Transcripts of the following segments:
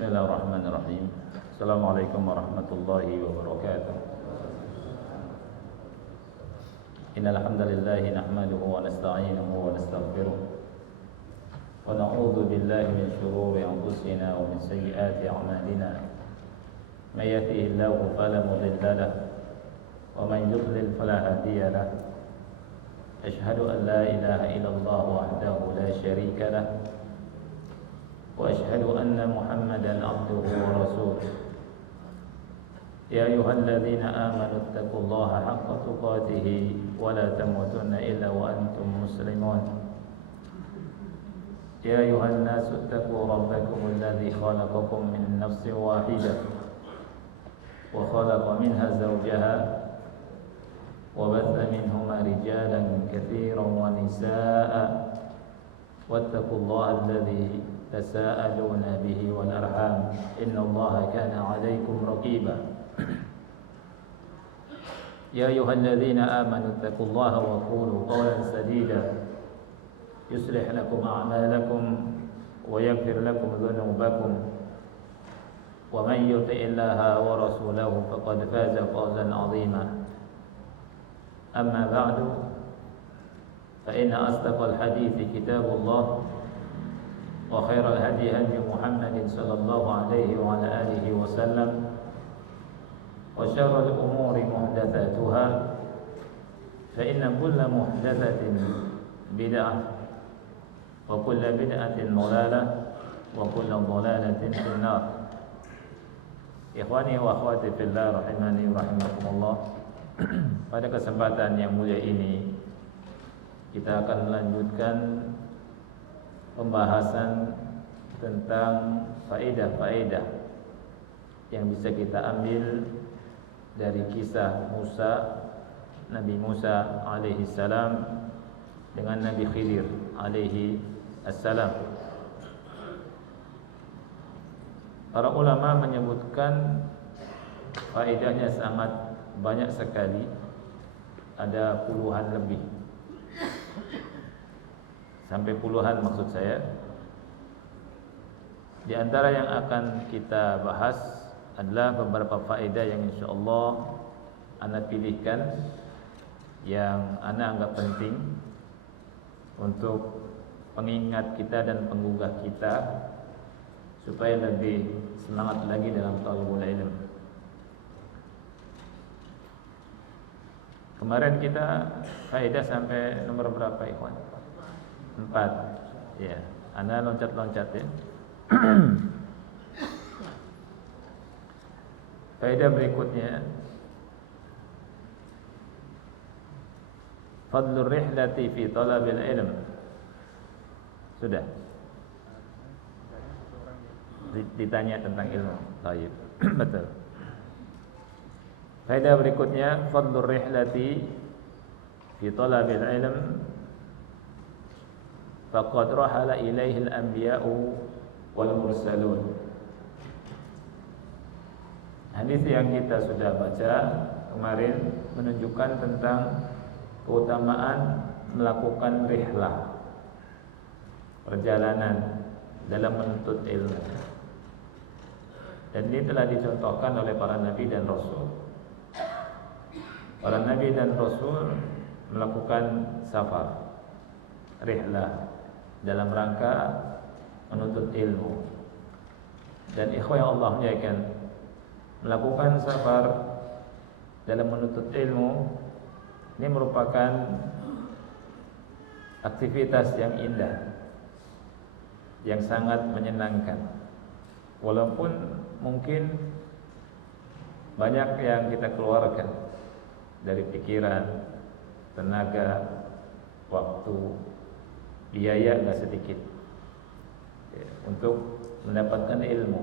Bismillahirrahmanirrahim. Assalamualaikum warahmatullahi wabarakatuh. Innal hamdalillah nahmaduhu wa nasta'inuhu wa nastaghfiruh wa na'udzu billahi min shururi anfusina wa min sayyiati a'malina. May yahdihillahu fala mudilla lahu wa man yudlil fala hadiya lahu. Ashhadu an la ilaha illallah wahdahu la syarika lahu وأشهد أن محمدا عبده ورسوله يا أيها الذين آمنوا اتقوا الله حق تقاته ولا تموتن إلا وأنتم مسلمون يا أيها الناس اتقوا ربكم الذي خلقكم من نفس واحدة وخلق منها زوجها وبث منهما رجالا كثيرا ونساء واتقوا الله الذي تساءلون به والأرحام إن الله كان عليكم رقيبا يا أيها الذين آمنوا اتقوا الله وقولوا قولا سديدا يصلح لكم أعمالكم ويغفر لكم ذنوبكم ومن يطع الله ورسوله فقد فاز فوزا عظيما أما بعد فإن أصدق الحديث كتاب الله وخير الهدي هدي محمد صلى الله عليه وعلى آله وسلم وشر الأمور محدثاتها فإن كل محدثة بدعة وكل بدعة ضلالة وكل ضلالة في النار. Ikhwani wa akhwati fillah rahimani wa rahimakumullah. Pada kesempatan yang mulia ini kita akan melanjutkan pembahasan tentang faedah-faedah yang bisa kita ambil dari kisah Nabi Musa alaihi salam dengan Nabi Khidir alaihi assalam. Para ulama menyebutkan faedahnya sangat banyak sekali, ada puluhan lebih. Sampai puluhan maksud saya. Di antara yang akan kita bahas adalah beberapa faedah yang insyaallah ana pilihkan, yang ana anggap penting untuk pengingat kita dan penggugah kita supaya lebih semangat lagi dalam talabul ilm. Kemarin kita faedah sampai nomor berapa, ikhwan? 4. Ya, Anda loncat-loncat ya. Faedah berikutnya, fadlur rihlati fi talabil ilm. Sudah ditanya tentang ilmu. Baik. Betul. Faedah berikutnya, fadlur rihlati fi talabil ilm faqad rahala ilaihi al-anbiya'u wal mursalun. Hadis yang kita sudah baca kemarin menunjukkan tentang keutamaan melakukan rihlah, perjalanan dalam menuntut ilmu. Dan ini telah dicontohkan oleh para nabi dan rasul. Para nabi dan rasul melakukan safar, rihlah, dalam rangka menuntut ilmu. Dan ikhwan yang Allah muliakan, melakukan safar dalam menuntut ilmu ini merupakan aktivitas yang indah, yang sangat menyenangkan. Walaupun mungkin banyak yang kita keluarkan dari pikiran, tenaga, waktu, biaya enggak sedikit ya, untuk mendapatkan ilmu.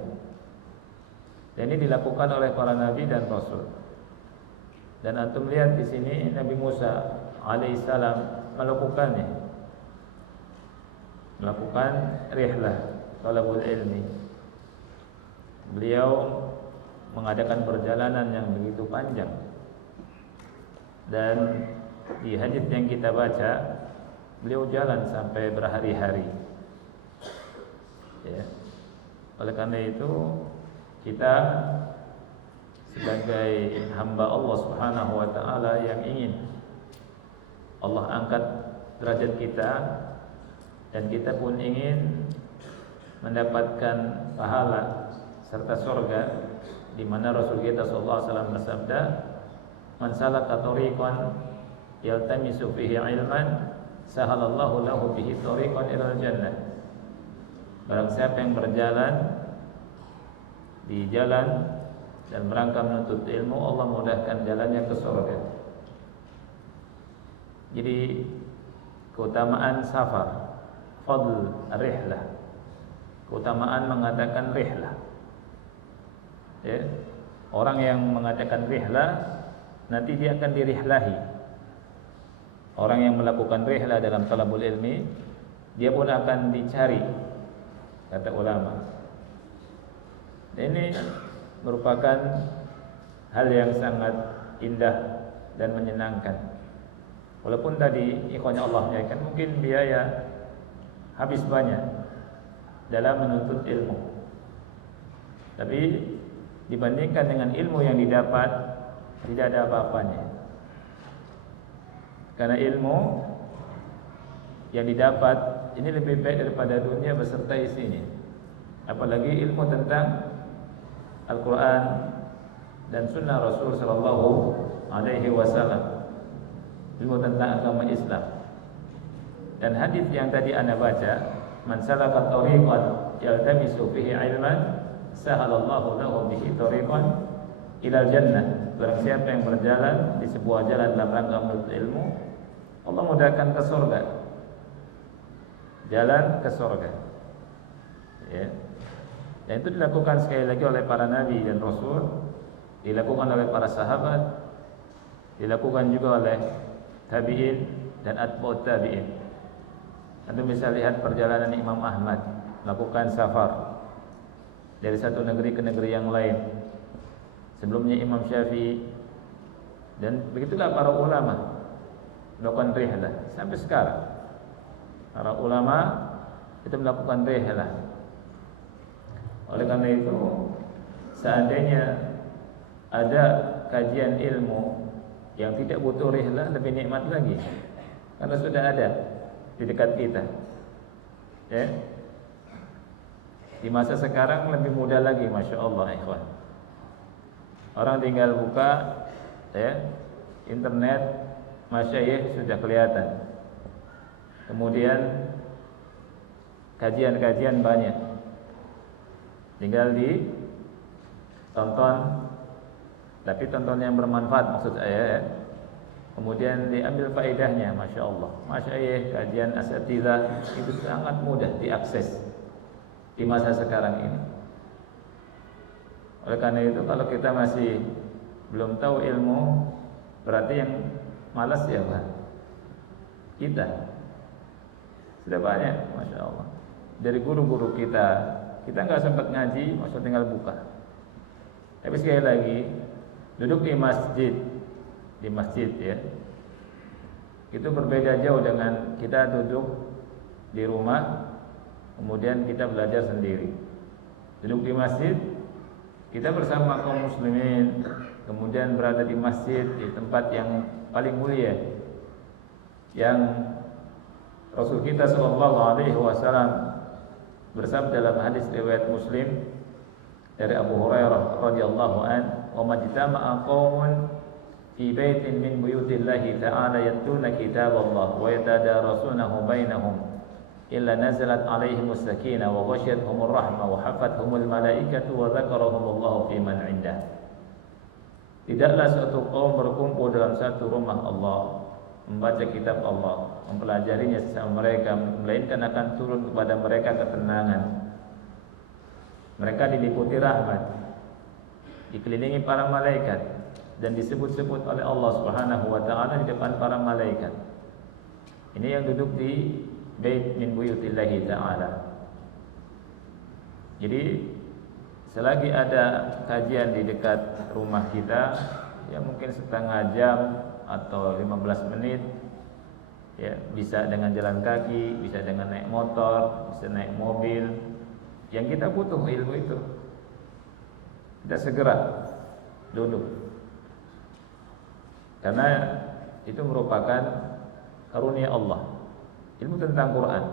Dan ini dilakukan oleh para nabi dan rasul. Dan antum lihat di sini Nabi Musa alaihissalam melakukannya, melakukan rihlah talabul ilmi. Beliau mengadakan perjalanan yang begitu panjang. Dan di hadis yang kita baca, beliau jalan sampai berhari-hari. Ya. Oleh karena itu kita sebagai hamba Allah Subhanahu wa taala yang ingin Allah angkat derajat kita, dan kita pun ingin mendapatkan pahala serta surga, di mana Rasul kita sallallahu alaihi wasallam bersabda, "Man salaka tariqan yaltamisu fihi ilman, sahalallahu lahu bihi tariqan ilal jannah." Barang siapa yang berjalan di jalan dan merangka menuntut ilmu, Allah mudahkan jalannya ke surga. Jadi keutamaan safar, fadl rihlah, keutamaan mengadakan rihlah. Ya, orang yang mengadakan rihlah nanti dia akan dirihlahi. Orang yang melakukan rihlah dalam talabul ilmi, dia pun akan dicari, kata ulama. Ini merupakan hal yang sangat indah dan menyenangkan. Walaupun tadi ikhwanya Allah ya kan mungkin biaya habis banyak dalam menuntut ilmu, tapi dibandingkan dengan ilmu yang didapat tidak ada apa-apanya. Karena ilmu yang didapat ini lebih baik daripada dunia beserta isinya. Apalagi ilmu tentang Al-Quran dan Sunnah Rasul Sallallahu Alaihi Wasallam, ilmu tentang agama Islam. Dan hadis yang tadi anda baca, "Man salaka tariqan yaltamisu fihi ilman, sahalallahu lahu bihi tariqan ilal jannah." Barang siapa yang berjalan di sebuah jalan dalam rangka menuntut ilmu, Allah mudahkan ke surga. Jalan ke surga. Ya. Dan itu dilakukan sekali lagi oleh para nabi dan rasul, dilakukan oleh para sahabat, dilakukan juga oleh tabi'in dan atba'ut tabi'in. Anda bisa lihat perjalanan Imam Ahmad melakukan safar dari satu negeri ke negeri yang lain. Sebelumnya Imam Syafi'i, dan begitulah para ulama melakukan rihlah sampai sekarang. Para ulama itu melakukan rihlah. Oleh karena itu, seandainya ada kajian ilmu yang tidak butuh rihlah, lebih nikmat lagi, karena sudah ada di dekat kita. Ya. Di masa sekarang lebih mudah lagi, masya Allah, ikhwan. Orang tinggal buka ya, internet, masyayikh sudah kelihatan. Kemudian kajian-kajian banyak, tinggal ditonton, tapi tonton yang bermanfaat maksud saya ya. Kemudian diambil faedahnya, masya Allah. Masyayikh, kajian asatidzah itu sangat mudah diakses di masa sekarang ini. Oleh karena itu, kalau kita masih belum tahu ilmu, berarti yang malas ya Pak, kita. Sudah banyak, masya Allah. Dari guru-guru kita nggak sempat ngaji, maksud tinggal buka. Tapi sekali lagi, duduk di masjid ya, itu berbeda jauh dengan kita duduk di rumah, kemudian kita belajar sendiri. Duduk di masjid, kita bersama kaum muslimin, kemudian berada di masjid, di tempat yang paling mulia, yang Rasul kita sallallahu alaihi wasallam bersabda dalam hadis riwayat Muslim dari Abu Hurairah radhiyallahu an, "Wa majtama'a qaumun fi baitin min buyutillahi ta'ala yatluna kitaballah wa yatadarasunahu bainahum illa nazalat 'alaihimus sakinah wa ghasyiyatuhumur rahmah wa hafathumul malaikatu wa dzakarahumullahu fi man 'indah." Tidaklah suatu kaum berkumpul dalam satu rumah Allah, membaca kitab Allah, mempelajarinya sesama mereka, melainkan akan turun kepada mereka ketenangan. Mereka diliputi rahmat, dikelilingi para malaikat, dan disebut-sebut oleh Allah Subhanahu wa taala di depan para malaikat. Ini yang duduk di bait min buyutillahi ta'ala. Jadi selagi ada kajian di dekat rumah kita, ya mungkin setengah jam atau 15 menit, ya bisa dengan jalan kaki, bisa dengan naik motor, bisa naik mobil, Yang kita butuh ilmu itu. Kita segera duduk. Karena itu merupakan karunia Allah. Ilmu tentang Quran.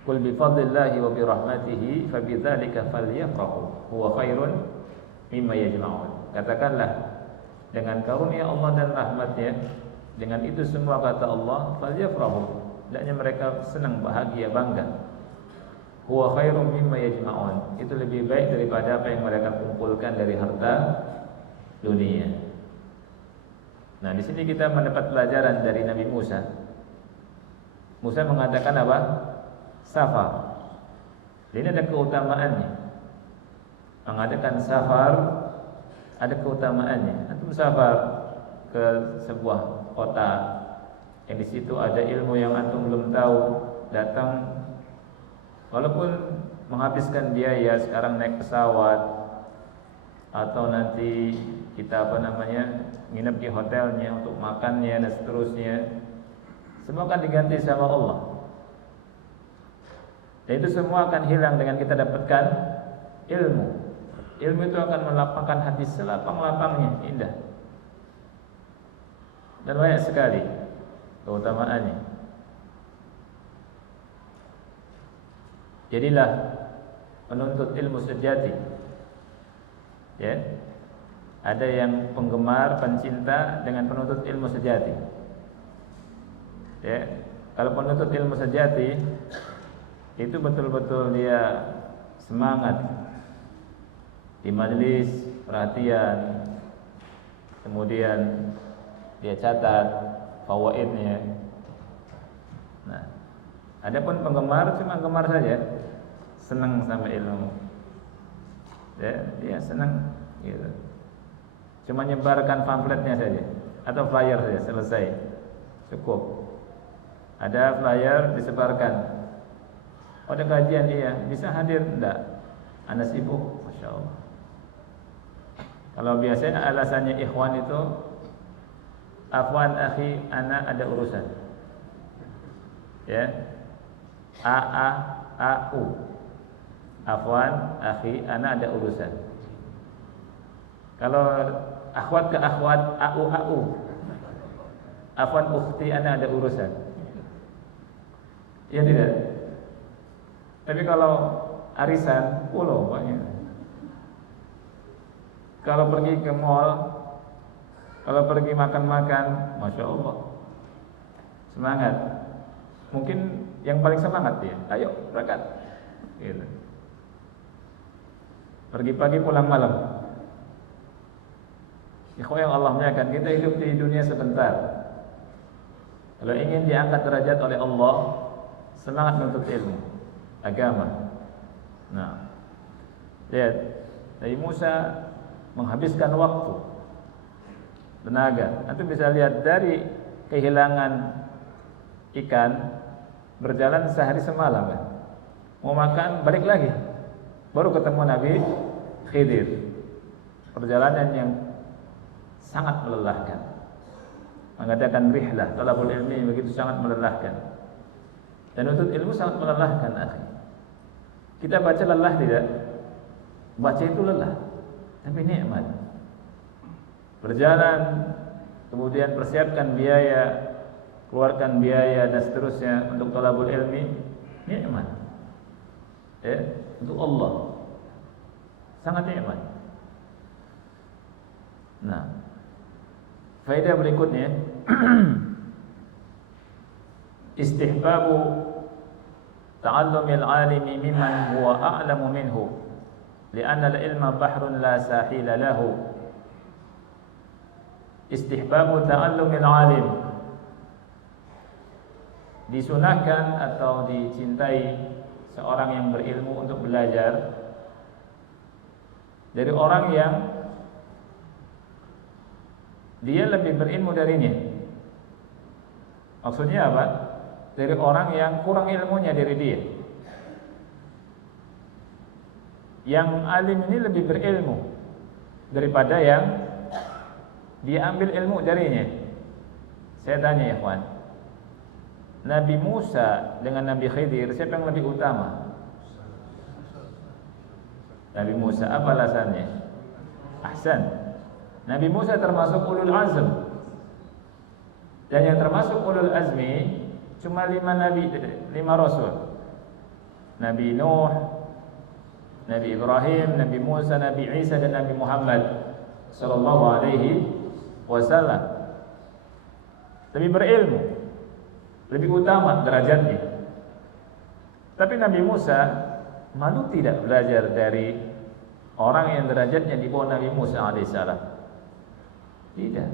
Qul bi fadlillahi wa bi rahmatihi fa bidzalika falyafrahu huwa khairun mimma yajma'un. Katakanlah, dengan karunia Allah dan rahmatnya, dengan itu semua kata Allah, falyafrahu, hendaknya mereka senang, bahagia, bangga. Huwa khairum mimma yajma'un, itu lebih baik daripada apa yang mereka kumpulkan dari harta dunia. Nah, di sini kita mendapat pelajaran dari Nabi Musa. Musa mengatakan apa? Safar. Ini ada keutamaannya. Mengadakan safar ada keutamaannya. Antum safar ke sebuah kota yang di situ ada ilmu yang antum belum tahu, datang, walaupun menghabiskan biaya sekarang naik pesawat atau nanti kita nginep di hotelnya untuk makannya dan seterusnya, semua akan diganti sama Allah. Dan itu semua akan hilang dengan kita dapatkan ilmu. Ilmu itu akan melapangkan hati selapang-lapangnya, indah. Dan banyak sekali keutamaannya. Jadilah penuntut ilmu sejati. Ya. Ada yang penggemar, pencinta dengan penuntut ilmu sejati. Ya. Kalau penuntut ilmu sejati itu betul-betul dia semangat di majelis, perhatian, kemudian dia catat fawaidnya. Nah, adapun penggemar cuma gemar saja, senang sama ilmu. Ya, dia senang gitu. Cuma nyebarkan pamfletnya saja atau flyer saja, selesai. Cukup. Ada flyer disebarkan. Oh, ada kajian, iya, bisa hadir enggak? Anda sibuk, Masya Allah. Kalau biasanya alasannya ikhwan itu, afwan akhi, ana ada urusan. Ya. A-U. Afwan akhi, ana ada urusan. Kalau akhwat ke akhwat, A-U. Afwan ukhti, ana ada urusan. Iya tidak? Tapi kalau arisan, pulau banyak. Kalau pergi ke mall, kalau pergi makan-makan, Masya Allah, semangat. Mungkin yang paling semangat dia, ayo berangkat gitu. Pergi pagi pulang malam. Ikhwan yang Allah muliakan, kita hidup di dunia sebentar. Kalau ingin diangkat derajat oleh Allah, semangat menuntut ilmu agama. Nah, lihat, Nabi Musa menghabiskan waktu, tenaga. Nanti bisa lihat dari kehilangan ikan, berjalan sehari semalam kan. Mau makan, balik lagi, baru ketemu Nabi Khidir. Perjalanan yang sangat melelahkan. Mengadakan rihlah, talabul ilmi begitu sangat melelahkan. Dan untuk ilmu sangat melelahkan, akhi. Kita baca lelah tidak? Baca itu lelah, tapi nikmat. Berjalan, kemudian persiapkan biaya, keluarkan biaya dan seterusnya untuk talabul ilmi, nikmat. Ya, untuk Allah sangat nikmat. Nah, faedah berikutnya istihbabu ta'allumil alimi mimman huwa a'lamu minhu li'anna al-ilma bahrun la sahila lahu. Istihbabu ta'allumil alim, disunahkan atau dicintai seorang yang berilmu untuk belajar dari orang yang dia lebih berilmu darinya. Maksudnya apa? Dari orang yang kurang ilmunya dari dia. Yang alim ini lebih berilmu daripada yang dia ambil ilmu darinya. Saya tanya ya ikhwan, Nabi Musa dengan Nabi Khidir, siapa yang lebih utama? Nabi Musa. Apa alasannya? Ahsan. Nabi Musa termasuk ulul azm. Dan yang termasuk ulul azmi cuma 5 nabi, 5 rasul. Nabi Nuh, Nabi Ibrahim, Nabi Musa, Nabi Isa, dan Nabi Muhammad sallallahu alaihi wasallam. Lebih berilmu, lebih utama derajatnya. Tapi Nabi Musa malu tidak belajar dari orang yang derajatnya di bawah Nabi Musa alaihissalam. Tidak.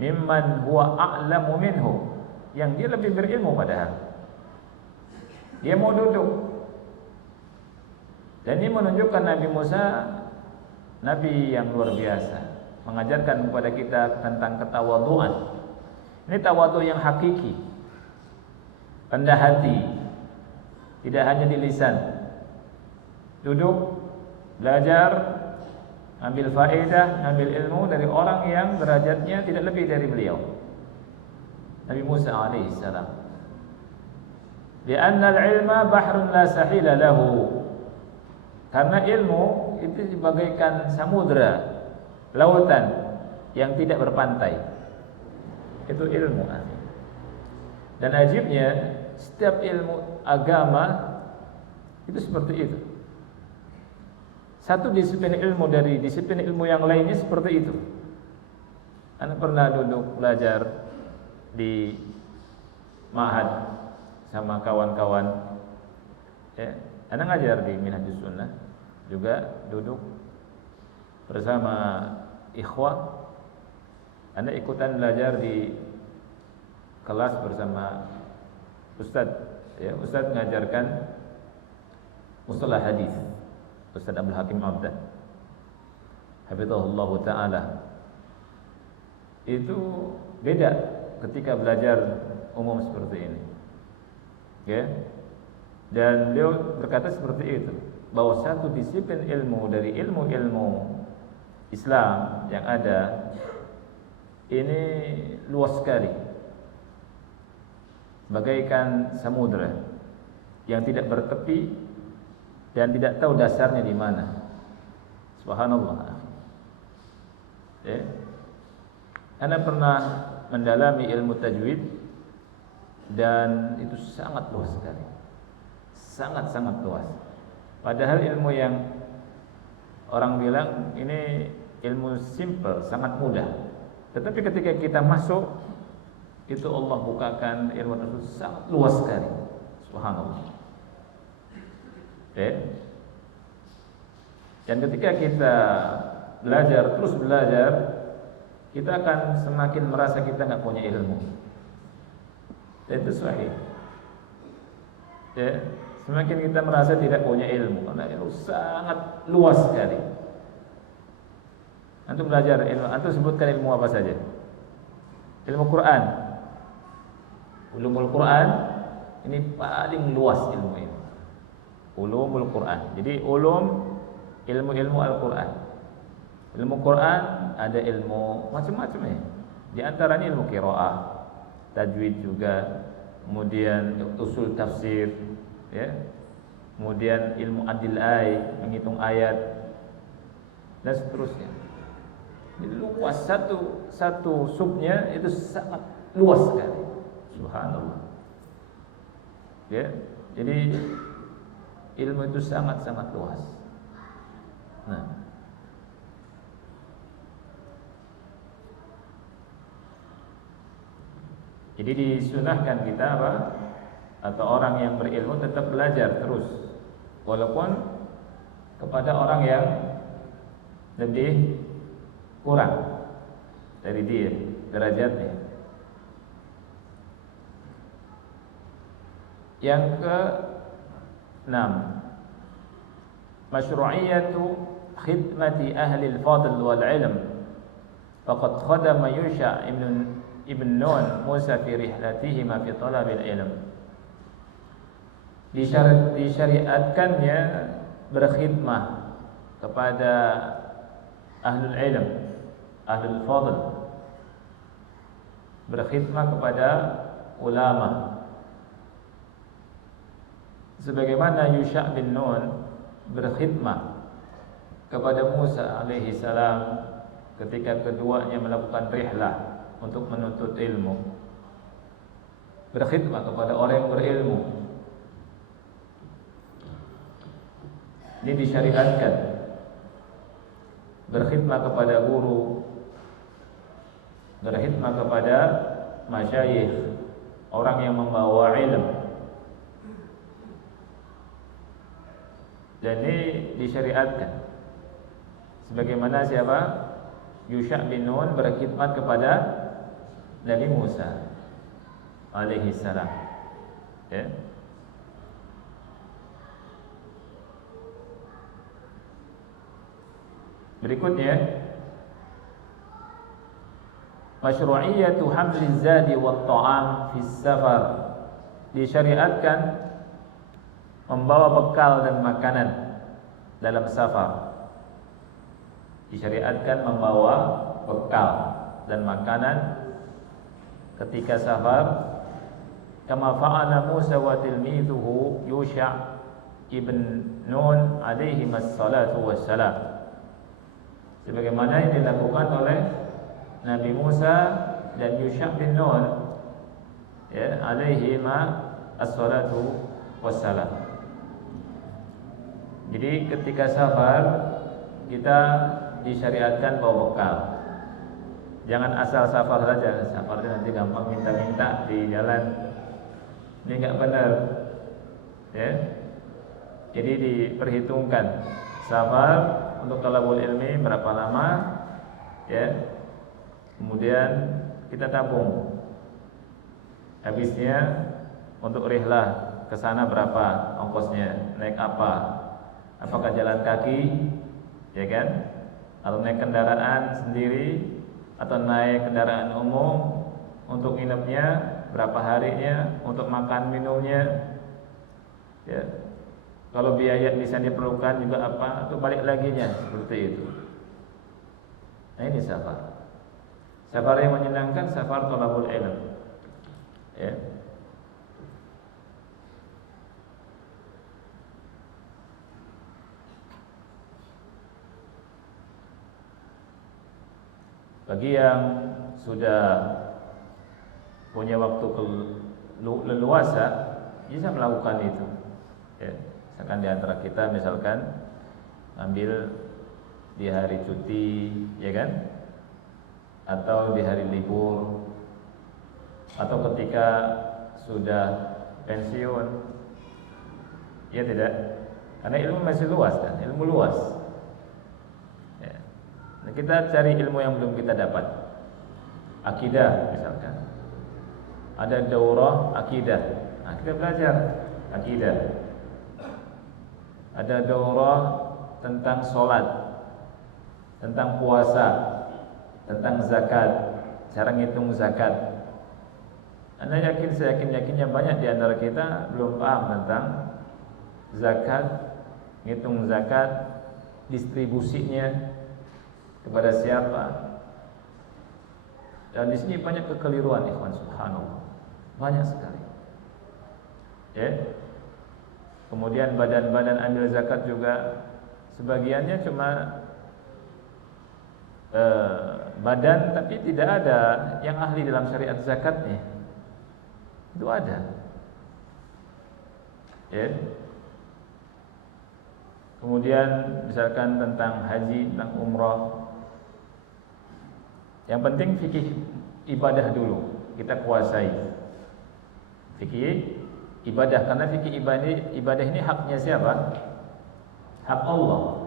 Mimman huwa a'lamu minhu, yang dia lebih berilmu padahal. Dia mau duduk. Dan ini menunjukkan Nabi Musa nabi yang luar biasa, mengajarkan kepada kita tentang ketawaduan. Ini tawadhu yang hakiki, rendah hati, tidak hanya di lisan. Duduk, belajar, ambil faedah, ambil ilmu dari orang yang derajatnya tidak lebih dari beliau, Nabi Musa alaihissalam. Lianna al-ilma bahrun la sahila lahu, karena ilmu itu bagaikan samudra, lautan yang tidak berpantai. Itu ilmu. Dan ajibnya setiap ilmu agama itu seperti itu. Satu disiplin ilmu dari disiplin ilmu yang lainnya seperti itu. Anda pernah duduk belajar di ma'had sama kawan-kawan, ya, Anda ngajar di Minhajus Sunnah, juga duduk bersama ikhwah, Anda ikutan belajar di kelas bersama Ustadz, ya, Ustadz mengajarkan mustalah hadis, Ustadz Abdul Hakim Abdan, hafizahullah ta'ala. Itu beda ketika belajar umum seperti ini, ya. Dan beliau berkata seperti itu, bahwa satu disiplin ilmu dari ilmu-ilmu Islam yang ada ini luas sekali, bagaikan samudra yang tidak bertepi dan tidak tahu dasarnya di mana. Subhanallah. Ya. Anda pernah mendalami ilmu tajwid, dan itu sangat luas sekali, sangat-sangat luas. Padahal ilmu yang orang bilang ini ilmu simple, sangat mudah, tetapi ketika kita masuk, itu Allah bukakan ilmu tersebut sangat luas sekali. Subhanallah. Okay. Dan ketika kita belajar, terus belajar, kita akan semakin merasa kita nggak punya ilmu. Dan itu sahih. Ya, semakin kita merasa tidak punya ilmu, karena ilmu sangat luas sekali. Antum belajar ilmu, antum sebutkan ilmu apa saja? Ilmu Quran, ulumul Quran, ini paling luas ilmu ini. Ulumul Quran. Jadi ilmu-ilmu Al-Quran. Ilmu Quran ada ilmu macam-macam ya. Di antaranya ilmu qiraah, tajwid juga, kemudian usul tafsir, ya. Kemudian ilmu adil menghitung ayat, dan seterusnya. Jadi luas, satu subnya itu sangat luas sekali. Subhanallah. Ya. Jadi ilmu itu sangat-sangat luas. Nah, jadi disunahkan kita apa? Atau orang yang berilmu tetap belajar terus, walaupun kepada orang yang lebih kurang dari dia derajatnya. Yang ke-6, masyru'iyatu khidmati ahli al-fadl wal ilm. Faqad khadama Yusha ibn Nun Musa fi rihlatihima fi talabil ilm. Disyariatkannya berkhidmah kepada ahlul ilm, ahlul fadl, berkhidmah kepada ulama sebagaimana Yusha' bin Nun berkhidmah kepada Musa alaihi salam ketika keduanya melakukan rihlah untuk menuntut ilmu, berkhidmah kepada orang yang berilmu. Ini disyariatkan, berkhidmah kepada guru, berkhidmah kepada masyayikh, orang yang membawa ilmu. Dan ini disyariatkan. Sebagaimana siapa? Yusha' bin Nun berkhidmat kepada Nabi Musa alaihi salam. Ya. Berikutnya, masyru'iyatu hamliz zadi wat ta'am fis safar. Disyariatkan membawa bekal dan makanan dalam safar. Disyariatkan membawa bekal dan makanan ketika safar, kama fa'ala Musa wa tilmidhuhu Yusha' ibn Nun alaihi wassalatu wassalam. Sebagaimana yang dilakukan oleh Nabi Musa dan Yusha' bin Nun, ya, alaihi assalatu wassalam. Jadi ketika safar kita disyariatkan bawa bekal. Jangan asal safar saja. Safar nanti gampang minta-minta di jalan. Ini enggak benar. Ya. Jadi diperhitungkan safar untuk talabul ilmi berapa lama, ya. Kemudian kita tabung. Habisnya untuk rihlah ke sana berapa ongkosnya, naik apa? Apakah jalan kaki, ya kan? Atau naik kendaraan sendiri, atau naik kendaraan umum? Untuk nginepnya berapa harinya, untuk makan minumnya, ya. Kalau biaya bisa diperlukan juga apa, atau balik laginya, seperti itu. Nah, ini safar. Safar yang menyenangkan, safar thalabul ilm, ya. Bagi yang sudah punya waktu leluasa, bisa melakukan itu. Ya, misalkan di antara kita, misalkan ambil di hari cuti, ya kan? Atau di hari libur, atau ketika sudah pensiun, ya tidak? Karena ilmu masih luas kan, ilmu luas. Nah, kita cari ilmu yang belum kita dapat. Akidah misalkan, ada daurah akidah. Nah, kita belajar akidah. Ada daurah tentang sholat, tentang puasa, tentang zakat, cara ngitung zakat. Anda yakin, saya yakinnya banyak di antara kita belum paham tentang zakat, ngitung zakat, distribusinya kepada siapa. Dan di sini banyak kekeliruan, ikhwan, subhanallah. Banyak sekali. Ya. Kemudian badan-badan ambil zakat juga sebagiannya cuma badan, tapi tidak ada yang ahli dalam syariat zakatnya. Itu ada. Ya. Kemudian misalkan tentang haji, tentang umrah. Yang penting fikih ibadah dulu kita kuasai. Fikih ibadah, karena fikih ibadah ini haknya siapa? Hak Allah.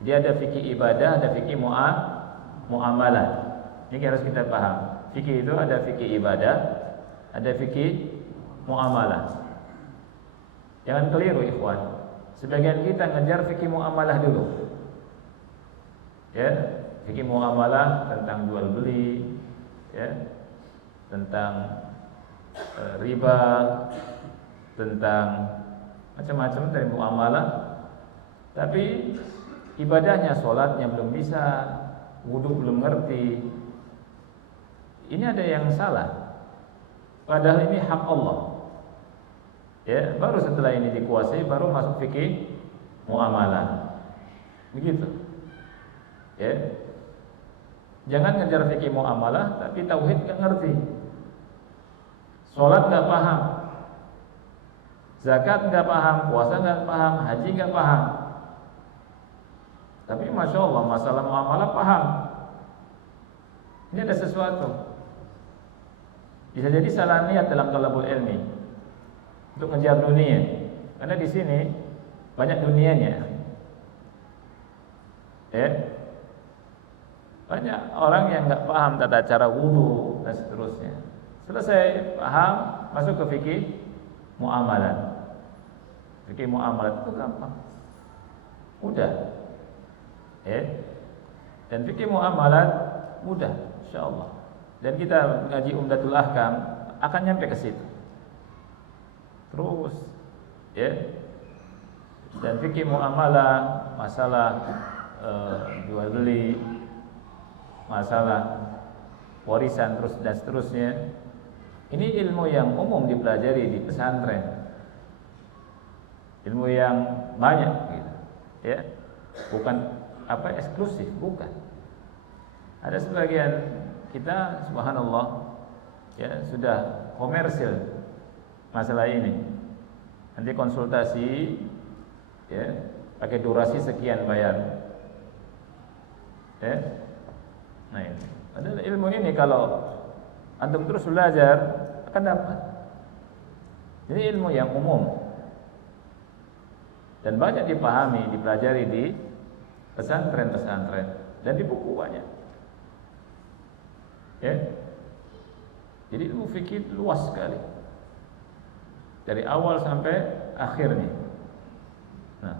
Dia ada fikih ibadah, ada fikih muamalah. Ini harus kita paham. Fikih itu ada fikih ibadah, ada fikih muamalah. Jangan keliru, ikhwan. Sebagian kita ngejar fikih muamalah dulu. Ya. Fikih muamalah tentang jual beli, ya, tentang riba, tentang macam-macam dari muamalah. Tapi ibadahnya, sholatnya belum bisa, wudu belum ngerti. Ini ada yang salah. Padahal ini hak Allah. Ya, baru setelah ini dikuasai baru masuk fikih muamalah. Begitu. Ya. Jangan ngejar fikih muamalah tapi tauhid enggak ngerti. Salat enggak paham. Zakat enggak paham, puasa enggak paham, haji enggak paham. Tapi Masya Allah masalah muamalah paham. Ini ada sesuatu. Bisa jadi salah niat dalam talabul ilmi untuk ngejar dunia. Karena di sini banyak dunianya. Ya. Banyak orang yang enggak paham tata cara wudu dan seterusnya. Selesai paham, masuk ke fikih muamalah. Fikih muamalah itu gampang. Mudah. Ya. Dan fikih muamalah mudah insyaallah. Dan kita ngaji Umdatul Ahkam akan nyampe ke situ. Terus ya. Dan fikih muamalah, masalah jual beli, masalah warisan terus dan seterusnya. Ini ilmu yang umum dipelajari di pesantren. Ilmu yang banyak gitu. Ya. Bukan eksklusif, bukan. Ada sebagian kita subhanallah ya sudah komersil masalah ini. Nanti konsultasi ya pakai durasi sekian bayar. Ya. Nah, ini. Padahal ilmu ini kalau antum terus belajar akan dapat. Ini ilmu yang umum dan banyak dipahami, dipelajari di pesantren-pesantren dan di buku banyak. Ya. Jadi ilmu fikih luas sekali. Dari awal sampai akhirnya. Nah.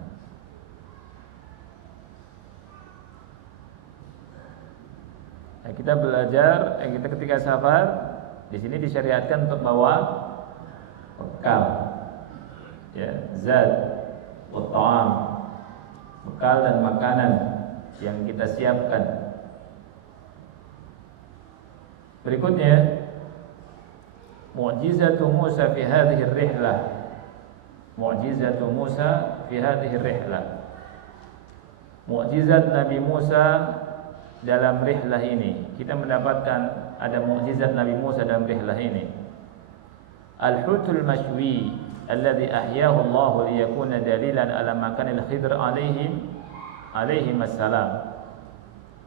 Kita belajar, kita ketika safar di sini disyariatkan untuk bawa bekal. Ya, zat, ta'am, bekal dan makanan yang kita siapkan. Berikutnya, mu'jizatu Musa fi hadhihi ar-rihlah. Mu'jizatu Musa fi hadhihi ar-rihlah. Mu'jizat Nabi Musa dalam rihlah ini. Kita mendapatkan ada mukjizat Nabi Musa dalam rihlah ini. Al-hutul mashwi alladhi ahyahu Allah liyakuna dalilan ala makanil Khidr alaihi assalam.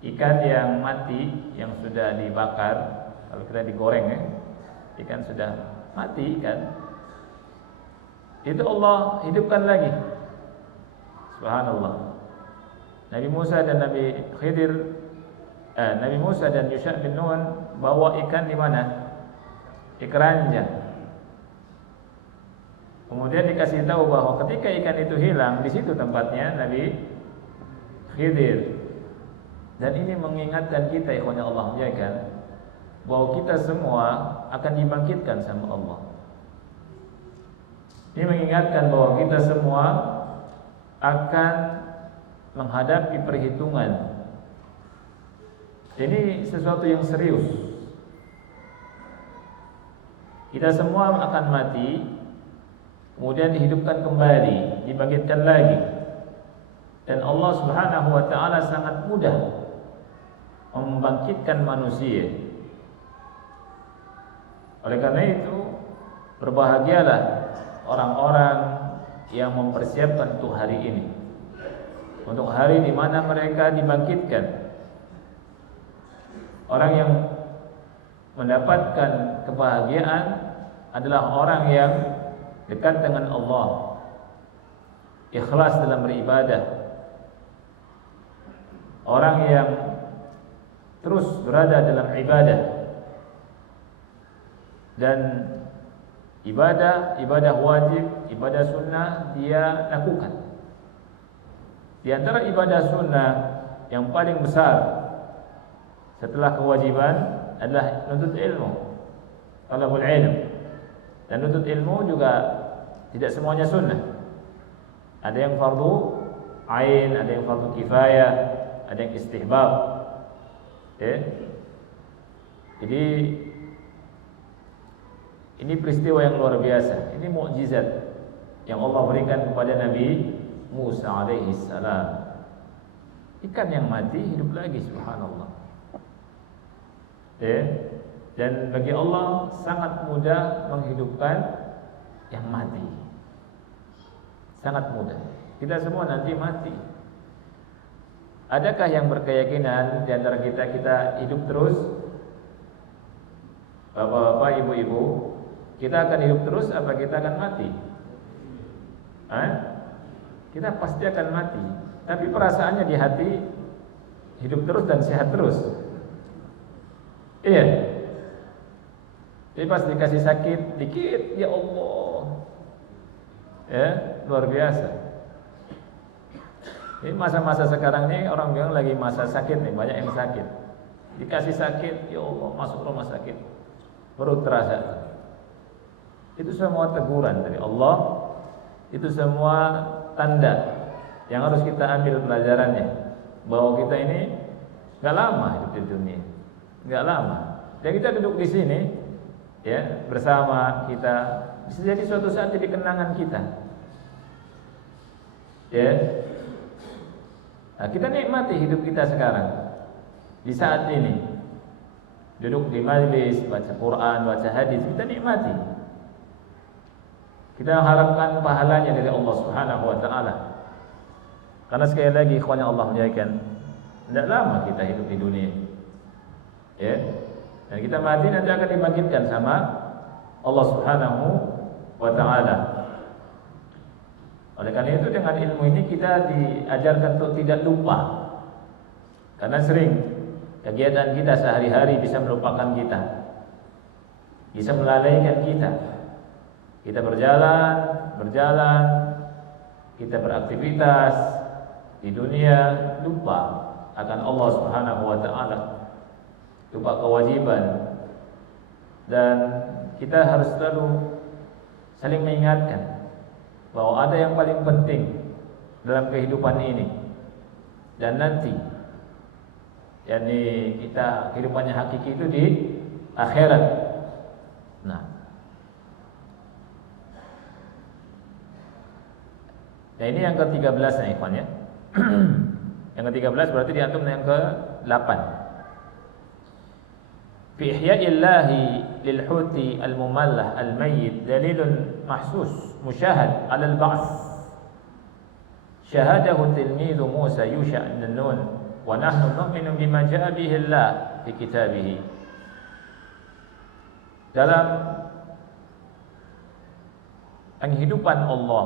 Ikan yang mati yang sudah dibakar, kalau kita digoreng ya, ikan sudah mati ikan. Itu Allah hidupkan lagi. Subhanallah. Nabi Musa dan Nabi Khidir Nabi Musa dan Yusha bin Nun bawa ikan di mana? Di keranjang. Kemudian dikasih tahu bahwa ketika ikan itu hilang, di situ tempatnya Nabi Khidir. Dan ini mengingatkan kita, ikhwan Allah muliakan, bahwa kita semua akan dibangkitkan sama Allah. Ini mengingatkan bahwa kita semua akan menghadapi perhitungan. Ini sesuatu yang serius. Kita semua akan mati, kemudian dihidupkan kembali, dibangkitkan lagi. Dan Allah Subhanahu wa taala sangat mudah membangkitkan manusia. Oleh karena itu, berbahagialah orang-orang yang mempersiapkan untuk hari ini. Untuk hari di mana mereka dibangkitkan. Orang yang mendapatkan kebahagiaan adalah orang yang dekat dengan Allah, ikhlas dalam beribadah, orang yang terus berada dalam ibadah, dan ibadah wajib, ibadah sunnah dia lakukan. Di antara ibadah sunnah yang paling besar setelah kewajiban adalah nuntut ilmu, talabul ilm. Dan nuntut ilmu juga tidak semuanya sunnah. Ada yang fardu ain, ada yang fardu kifayah, ada yang istihbab. Jadi ini peristiwa yang luar biasa. Ini mukjizat yang Allah berikan kepada Nabi Musa alaihi salam. Ikan yang mati hidup lagi, subhanallah. Dan bagi Allah sangat mudah menghidupkan yang mati. Sangat mudah. Kita semua nanti mati. Adakah yang berkeyakinan di antara kita hidup terus? Bapak-bapak, ibu-ibu, kita akan hidup terus apa kita akan mati? Kita pasti akan mati. Tapi perasaannya di hati hidup terus dan sehat terus. Iya. Jadi pas dikasih sakit dikit, ya Allah, ya luar biasa. Ini masa-masa sekarang ini orang bilang lagi masa sakit nih, banyak yang sakit. Dikasih sakit, ya Allah, masuk rumah sakit, baru terasa. Itu semua teguran dari Allah. Itu semua tanda yang harus kita ambil pelajarannya, bahwa kita ini nggak lama hidup di dunia, nggak lama. Dan kita duduk di sini, ya bersama kita, bisa jadi suatu saat jadi kenangan kita. Ya, nah, kita nikmati hidup kita sekarang di saat ini, duduk di majlis, baca Quran, baca hadis, kita nikmati. Kita harapkan pahalanya dari Allah Subhanahu wa taala. Karena sekali lagi ikhwan yang Allah muliakan, tidak lama kita hidup di dunia. Ya. Dan kita mati nanti akan dibangkitkan sama Allah Subhanahu wa taala. Oleh karena itu dengan ilmu ini kita diajarkan untuk tidak lupa. Karena sering kegiatan kita sehari-hari bisa melupakan kita, bisa melalaikan kita. Kita berjalan, kita beraktivitas di dunia, lupa akan Allah Subhanahu wa taala, lupa kewajiban. Dan kita harus selalu saling mengingatkan bahwa ada yang paling penting dalam kehidupan ini dan nanti, yakni kita kehidupannya hakiki itu di akhirat. Nah ini yang ke-13 nih ikhwan ya. Yang ke-13 berarti diantum yang ke-8. Fi ihya'illahi lil huti al-mumallah al-mayyit dalilun mahsus musyahad 'ala al-ba'ts. Syahadahu tilmidhu Musa Yusha' bin Nun wa nahnu nu'minu bima ja'a bihi Allah fi kitabih. Dalam penghidupan Allah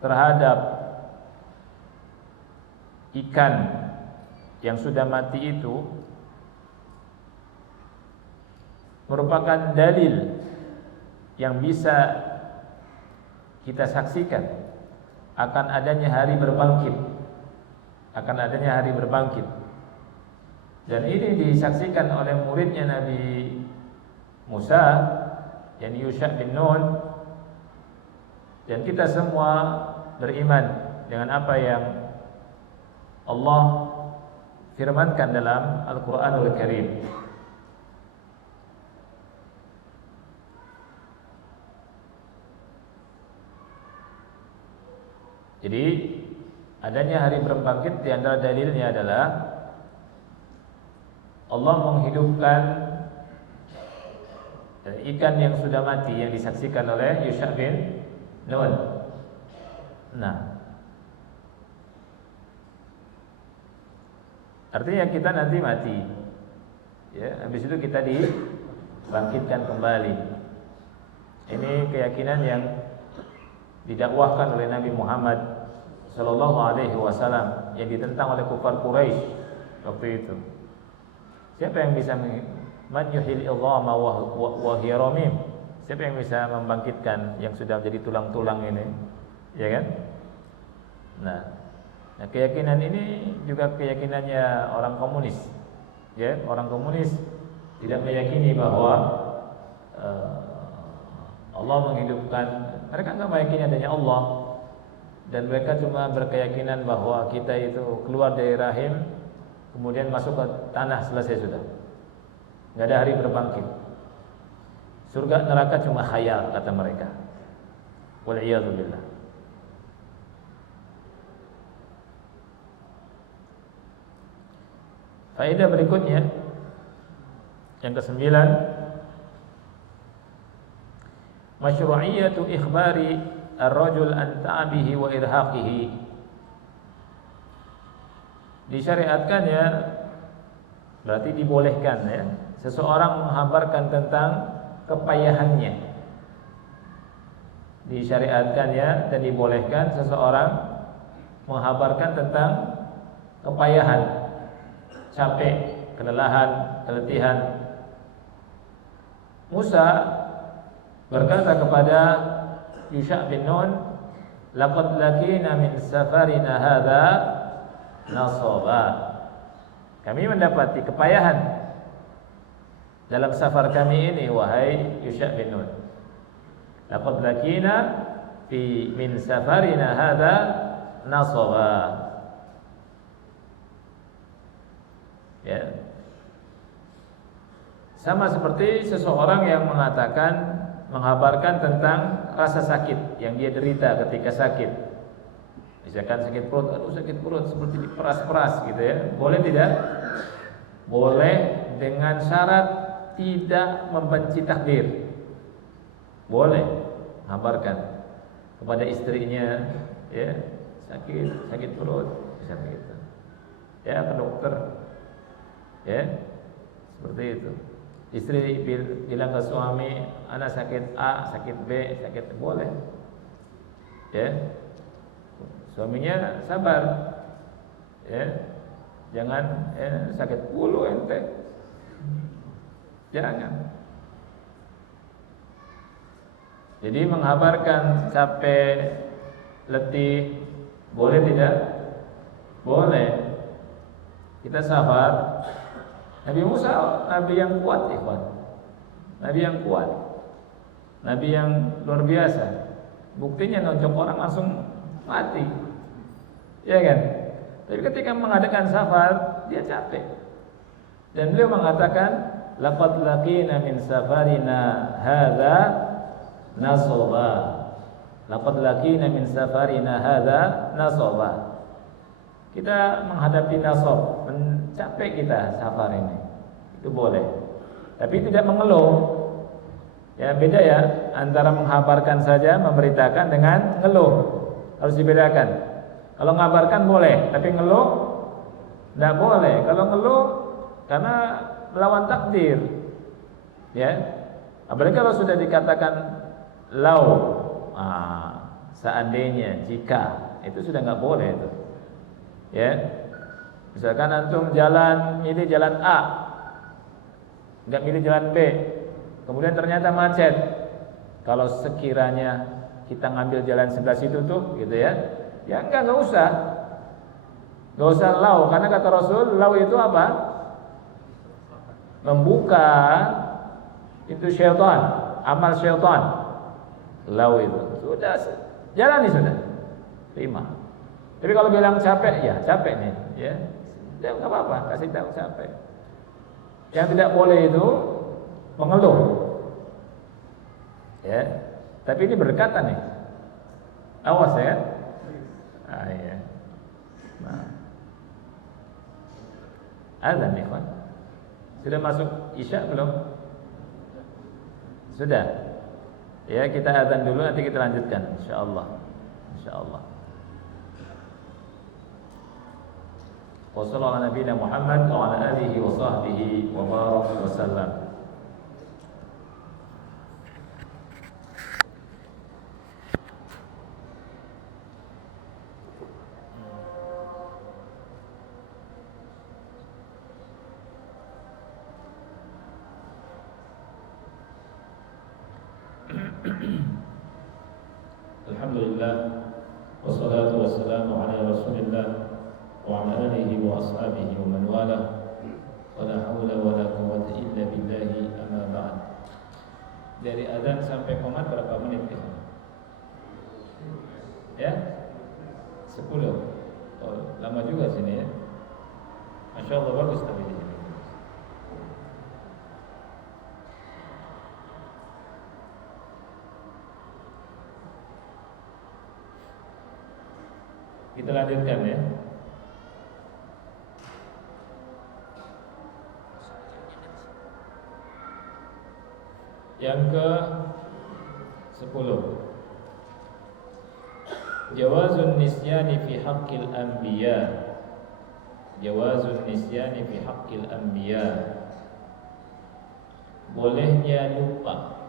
terhadap ikan yang sudah mati itu merupakan dalil yang bisa kita saksikan akan adanya hari berbangkit, dan ini disaksikan oleh muridnya Nabi Musa, yakni Yusha' bin Nun. Dan kita semua beriman dengan apa yang Allah firmankan dalam Al-Quranul Karim. Jadi adanya hari berbangkit di antara dalilnya adalah Allah menghidupkan ikan yang sudah mati yang disaksikan oleh Yusha' bin Nun. Nah, artinya kita nanti mati, ya. Habis itu kita dibangkitkan kembali. Ini keyakinan yang didakwahkan oleh Nabi Muhammad Sallallahu Alaihi Wasallam yang ditentang oleh kufar Quraisy waktu itu. Siapa yang bisa man yuhil idhama wa hiya ramim? Siapa yang bisa membangkitkan yang sudah menjadi tulang-tulang ini, ya kan? Nah, keyakinan ini juga keyakinannya orang komunis, ya. Orang komunis tidak meyakini bahwa Allah menghidupkan. Mereka enggak meyakini adanya Allah, dan mereka cuma berkeyakinan bahwa kita itu keluar dari rahim, kemudian masuk ke tanah, selesai sudah. Enggak ada hari berbangkit. Surga neraka cuma khayal, kata mereka. Wal'iyadu billah. Faedah berikutnya yang kesembilan, masyru'iyatu ikhbari ar-rajul an ta'abihi wa irhaqihi. Disyariatkan ya, berarti dibolehkan ya, seseorang menghabarkan tentang kepayahannya. Disyariatkan ya dan dibolehkan seseorang menghabarkan tentang kepayahan, capek, kelelahan, keletihan. Musa berkata kepada Yusha bin Nun, laqad lakina min safarina hadza nasaba. Kami mendapati kepayahan dalam safar kami ini, wahai Yusha bin Nun. Laqad lakina min safarina hadza nasaba. Ya. Sama seperti seseorang yang menghabarkan tentang rasa sakit yang dia derita ketika sakit. Misalkan sakit perut, aduh sakit perut seperti diperas-peras gitu ya. Boleh tidak? Boleh, dengan syarat tidak membenci takdir. Boleh menghabarkan kepada istrinya, ya, sakit perut, misalnya gitu. Ya, ke dokter. Ya, seperti itu. Istri bilang ke suami, anak sakit A, sakit B, sakit, boleh. Ya. Suaminya sabar. Ya. Jangan sakit puluh ente. Jangan. Jadi menghabarkan capek, letih, boleh tidak? Boleh. Kita sabar. Nabi Musa nabi yang kuat, ikhwan. Nabi yang kuat. Nabi yang luar biasa. Buktinya nonjok orang langsung mati. Ya kan? Tapi ketika mengadakan safar, dia capek. Dan beliau mengatakan, laqad laqina min safarina hadza nasaba. Laqad laqina min safarina hadza nasaba. Kita menghadapi nasab, capek kita safar ini. Itu boleh. Tapi tidak mengeluh. Ya, beda ya antara menghabarkan saja, memberitakan dengan ngeluh. Harus dibedakan. Kalau mengabarkan boleh, tapi ngeluh tidak boleh. Kalau ngeluh karena melawan takdir. Ya. Apalagi kalau sudah dikatakan lau, seandainya, jika, itu sudah nggak boleh itu. Ya, misalkan antum milih jalan A, nggak milih jalan B, kemudian ternyata macet. Kalau sekiranya kita ngambil jalan sebelah situ tuh, gitu ya, ya nggak usah lau, karena kata Rasul, lau itu apa? Membuka pintu syaitan, amal syaitan. Lau itu sudah, jalani sudah, terima. Tapi kalau bilang capek, ya capek nih, ya nggak apa-apa, kasih tahu capek. Yang tidak boleh itu mengeluh, ya. Tapi ini berkata nih, awas ya. Ya. Nah, azan nih, Pak. Sudah masuk Isya belum? Sudah. Ya, kita azan dulu, nanti kita lanjutkan, insyaallah. Insyaallah. Wassallallahu ala nabiyina Muhammad wa ala alihi wa sahbihi wa baraka wa sallam. Alhamdulillah, wassalatu wassalamu ala Rasulillah wa ala alihi wa ashabihi wa man wala, wa la haula wa la quwwata illa billahi, amma ba'd. Dari azan sampai qomat berapa menit ya? 10. Oh, lama juga sini ya. Masya Allah, bagus tapi di sini. Kita lanjutkan ya. Yang ke 10. Jawazun nisyani fi haqqil anbiya. Jawazun nisyani fi haqqil anbiya. Bolehnya lupa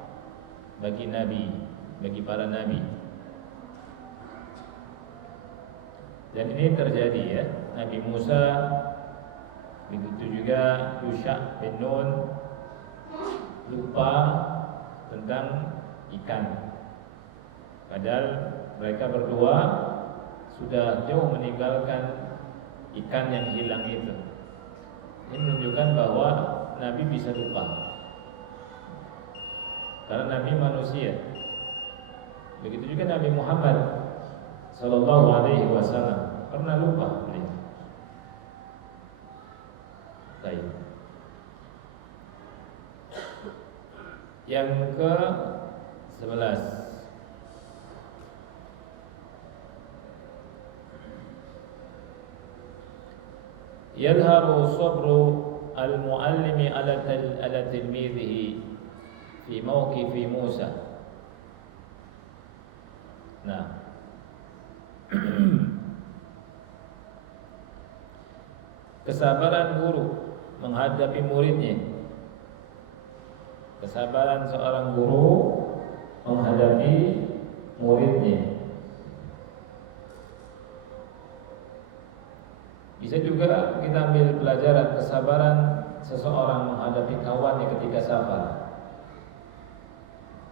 bagi nabi, bagi para nabi. Dan ini terjadi ya. Nabi Musa, begitu juga Yusha bin Nun lupa tentang ikan. Padahal mereka berdua sudah jauh meninggalkan ikan yang hilang itu. Ini menunjukkan bahwa Nabi bisa lupa. Karena Nabi manusia. Begitu juga Nabi Muhammad Sallallahu Alaihi Wasallam pernah lupa beliau. Baik. Yang ke 11. Yadharu sabru al-muallimi ala tilmidhihi fi mawqifi Musa. Nah, kesabaran guru menghadapi muridnya. Kesabaran seorang guru menghadapi muridnya. Bisa juga kita ambil pelajaran kesabaran seseorang menghadapi kawannya ketika sabar.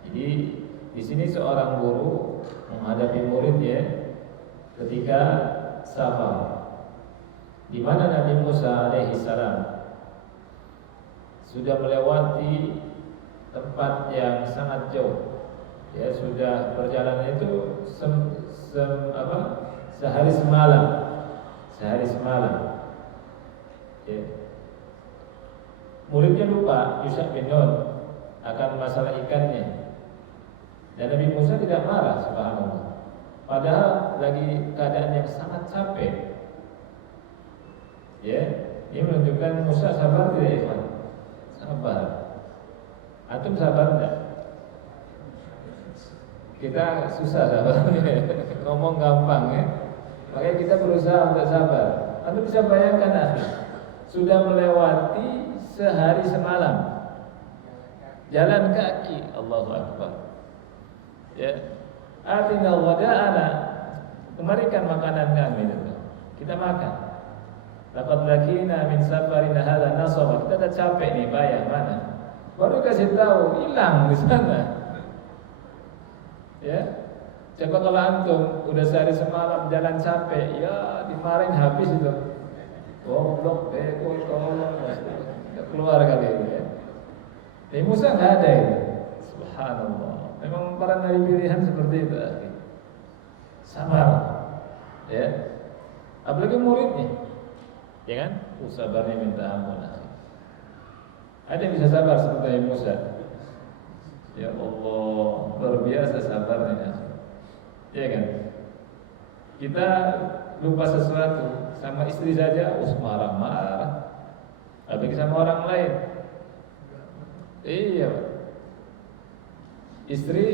Jadi di sini seorang guru menghadapi muridnya ketika sabar. Di mana Nabi Musa alaihi salam sudah melewati tempat yang sangat jauh. Ya, sudah perjalanan itu sehari semalam. Sehari semalam. Ya. Muridnya lupa Yusha bin Nun akan masalah ikannya. Dan Nabi Musa tidak marah, subhanallah. Padahal lagi keadaan yang sangat capek. Ya, ini menunjukkan Musa sabar tidak, ikhwan? Sabar. Antum sabar enggak? Kita susah sabar. Ngomong gampang ya. Makanya kita berusaha untuk sabar. Anda bisa bayangkan sudah melewati sehari semalam jalan kaki, Allahu Akbar. Ya, atina wada'ana, kemarikan makanan kami itu. Kita makan. Laqad lakina min safarina hadza nasaba. Kita dah capek nih, bayar mana? Baru kasih tahu, hilang di sana. Ya. Coba kalau antum udah sehari semalam jalan capek, ya dimarahin habis itu. Goblok, bego, tolong, nggak keluar kali itu ya. Tapi Musa nggak ada itu. Subhanallah. Memang para nabi pilihan seperti itu. Sabar, ya. Apalagi muridnya, ya kan? Sabarnya minta ampun. Ada yang bisa sabar seperti Musa. Ya Allah, luar biasa sabarnya. Ya kan? Kita lupa sesuatu sama istri saja, marah-marah. Apalagi sama orang lain. Iya. Istri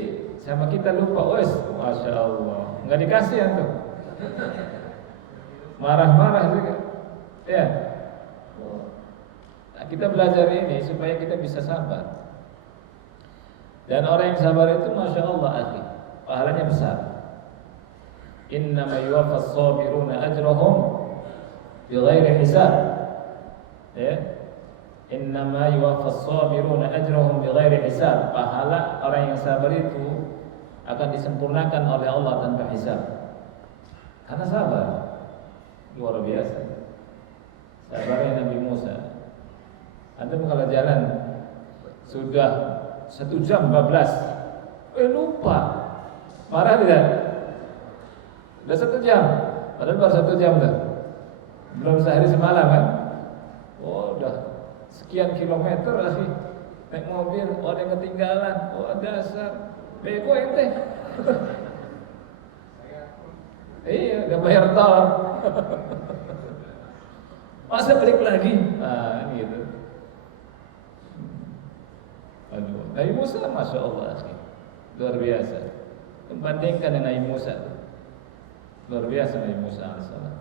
sama kita lupa, masya Allah, nggak dikasih antum. Marah-marah juga. Ya. Nah, kita belajar ini supaya kita bisa sabar. Dan orang yang sabar itu masya Allah, akhi, pahalanya besar. Innama yuwaffas sabiruna ajrahum bighairi hisab. Ya. Innama yuwaffas sabiruna ajrahum bighairi hisab. Pahala orang yang sabar itu akan disempurnakan oleh Allah tanpa hisab. Karena sabar. Luar biasa. Sabarnya Nabi Musa. Antum kalau jalan sudah 1 jam 14, lupa. Marah tidak? Udah 1 jam, padahal baru 1 jam dah. Belum sehari semalam kan? Udah sekian kilometer lagi naik mobil, ada yang ketinggalan. Dasar bego ente. Iya, udah bayar tol. Masa balik lagi? Ah, gitu. Aduh, Nabi Musa, masya Allah, luar biasa. Membandingkan dengan Nabi Musa, luar biasa Nabi Musa alaihissalam.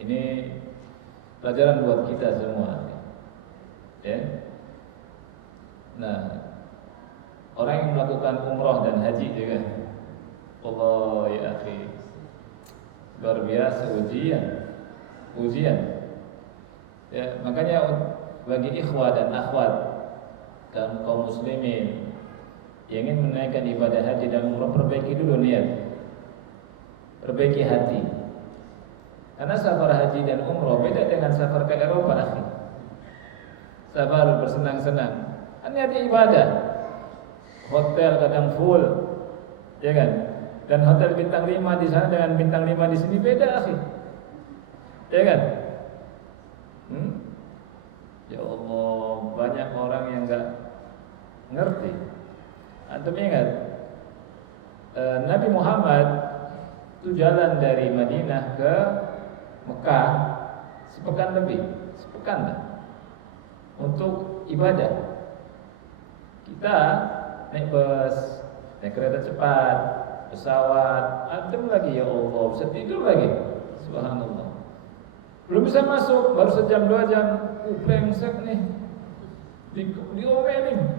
Ini pelajaran buat kita semua, ya. Nah, orang yang melakukan umroh dan haji juga, Allah ya akhi, luar biasa ujian. Ya, makanya bagi ikhwah dan akhwat dan kaum muslimin yang ingin menaikkan ibadah haji dan umroh, perbaiki dulu niat, perbaiki hati. Karena safar haji dan umroh beda dengan safar ke Eropa, akhi. Safar bersenang-senang, niat ibadah. Hotel kadang full, ya kan? Dan hotel bintang 5 di sana dengan bintang 5 di sini beda, akhi. Ya kan? Ya Allah, banyak orang yang enggak ngerti. Antum ingat Nabi Muhammad itu jalan dari Madinah ke Mekah sepekan lebih, sepekan lah, untuk ibadah. Kita naik bus, naik kereta cepat, pesawat, antum lagi ya Allah, bisa tidur lagi. Subhanallah. Belum bisa masuk, baru sejam 2 jam, brengsek nih. Diomelin.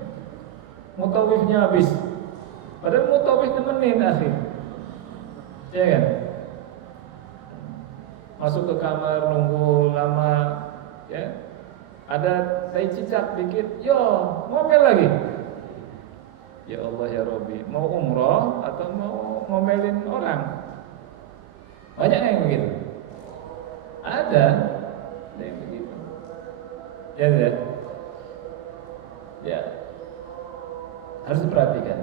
Mutawifnya habis. Padahal mutawif nemenin akhir. Ya kan? Masuk ke kamar nunggu lama, ya. Ada tai cicak dikit, yo ngomel lagi. Ya Allah ya Rabbi, mau umroh atau mau ngomelin orang? Banyak yang begitu. Ada yang begitu. Ya. Harus diperhatikan.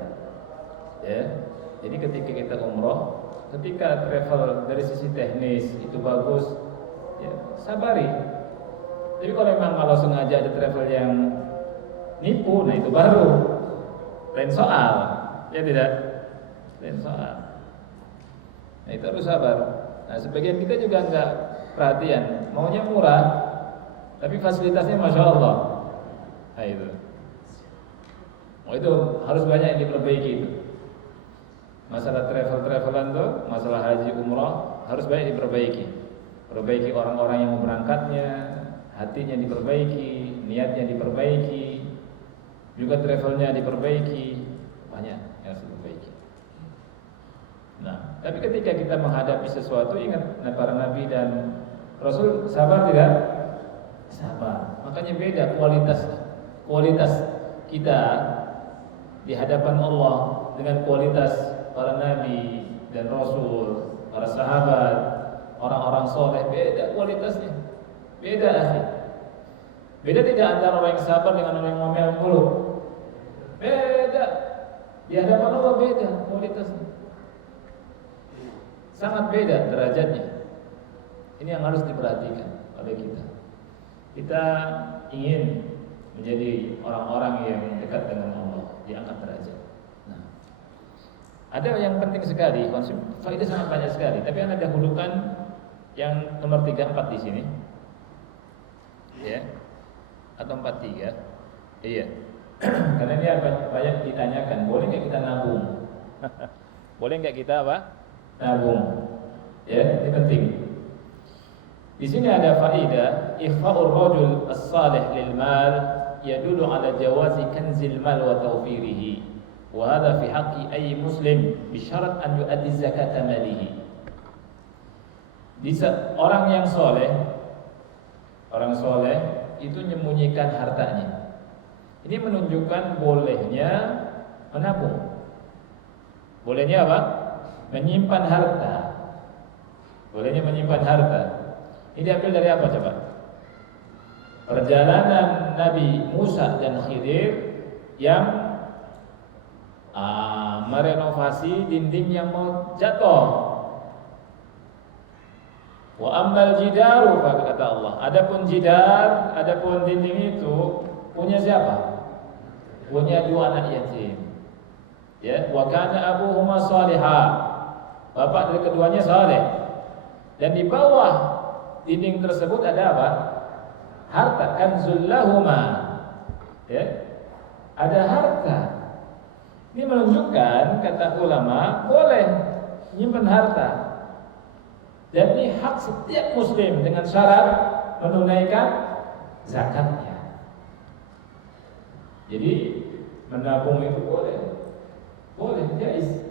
Ya. Jadi ketika kita umroh, ketika travel dari sisi teknis itu bagus, ya sabari. Tapi kalau sengaja ada travel yang nipu, nah itu baru lain soal, ya tidak? Lain soal. Nah itu harus sabar. Nah sebagian kita juga enggak perhatian, maunya murah, tapi fasilitasnya masya Allah. Nah itu. Oh itu harus banyak yang diperbaiki itu. Masalah travelan tuh, masalah haji umrah harus banyak diperbaiki. Perbaiki orang-orang yang mau berangkatnya, hatinya diperbaiki, niatnya diperbaiki, juga travelnya diperbaiki, banyak yang harus diperbaiki. Nah, tapi ketika kita menghadapi sesuatu, ingat para nabi dan rasul sabar tidak? Sabar. Makanya beda kualitas kita di hadapan Allah dengan kualitas para nabi dan rasul, para sahabat, orang-orang soleh, beda kualitasnya. Beda akhi. Beda tidak antara orang yang sabar dengan orang yang ngomel mulu. Beda. Di hadapan Allah beda kualitasnya. Sangat beda derajatnya. Ini yang harus diperhatikan oleh kita. Kita ingin menjadi orang-orang yang dekat dengan Allah, diangkat derajat. Nah, ada yang penting sekali, faedah sangat banyak sekali. Tapi yang ada dahulukan yang nomor 34 di sini, ya, atau 43, iya. Karena ini banyak ditanyakan, boleh nggak kita nabung? Boleh nggak kita apa? Nabung. Ya, ini penting. Di sini ada faedah, ikhfa'ur rajul as-salih lil mal yadullu ala jawazi kanzil mal wa tawfirihi. Wa hadha fi haqqi ayyi muslim bi syarat an yu'addi zakata malihi. Orang yang soleh, orang soleh itu menyembunyikan hartanya. Ini menunjukkan bolehnya menabung. Bolehnya apa? Menyimpan harta. Bolehnya menyimpan harta. Ini diambil dari apa coba? Perjalanan Nabi Musa dan Khidir yang merenovasi dinding yang mau jatuh. Wa ammal jidaru, kata Allah. Adapun jidar, adapun dinding itu punya siapa? Punya 2 anak yatim. Ya, wa kana abuhuma salihah. bapak dari keduanya saleh. Dan di bawah dinding tersebut ada apa? Harta, kanzul lahuma. Ya. Ada harta. Ini menunjukkan, kata ulama, boleh menyimpan harta. Dan ini hak setiap muslim dengan syarat menunaikan zakatnya. Jadi menabung itu boleh, jais.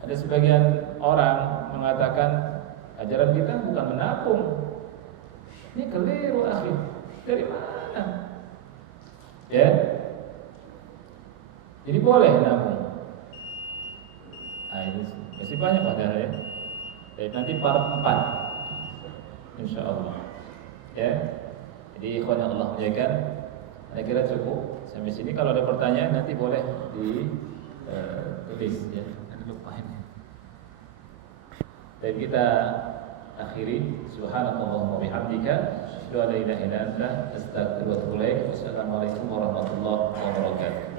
Ada sebagian orang mengatakan ajaran kita bukan menabung. Ini keliru, akhi. Dari mana? Ya. Jadi boleh menabung. Nah, ini masih banyak padahal ya. Jadi nanti part 4 insyaallah. Ya. Jadi ikhwan yang Allah muliakan, saya kira cukup sampai sini. Kalau ada pertanyaan nanti boleh ditulis ya. Dan kita akhiri, subhanallah wa bihamdika, asyhadu an la ilaha illa anta, astaghfiruka wa atubu ilaik. Wassalamualaikum warahmatullahi wabarakatuh.